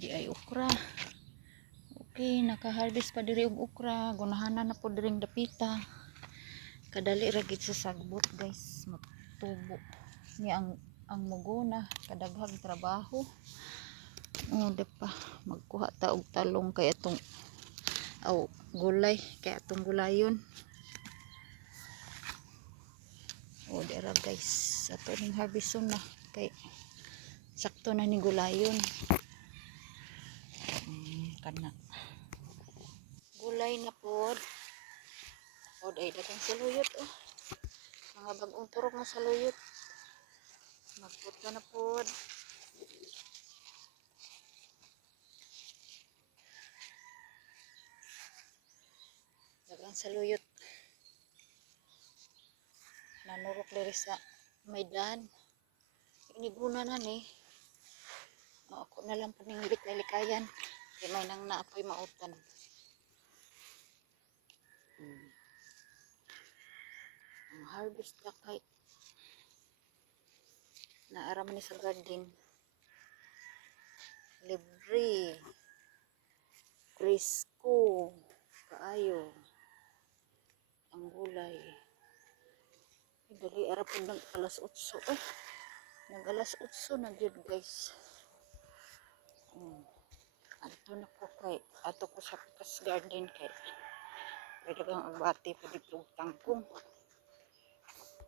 Di ay okra. Okay, naka-harvest pa diri og okra. Gunahanan na po diring dapita. Kadali ra gid sa sagbot, guys. Matubo. Ni ang muguna kadaghang trabaho. Di pa magkuha ta og talong kay atong gulay kay atong gulayon. Dira guys, ato ning harveston na kay sakto na ni gulayon. Kana gulay na pod. Ay daghang saluyot mga bagong turok na saluyot. Magput na pod. Daghang saluyot. Nanurok diri sa Maidan. Iniguna na ni. Ako na lang paning likay-likayan. Kaya may nang naapoy mautan. Ang harvest na kay naaraman ni sa garden. Libre. Presko. Kaayo. Ang gulay. Dali ara po ng alas 8. Nag alas 8 na gyud guys. Ato na po kay ato ko sa pikas garden kay daghang agbati po dito tangkong.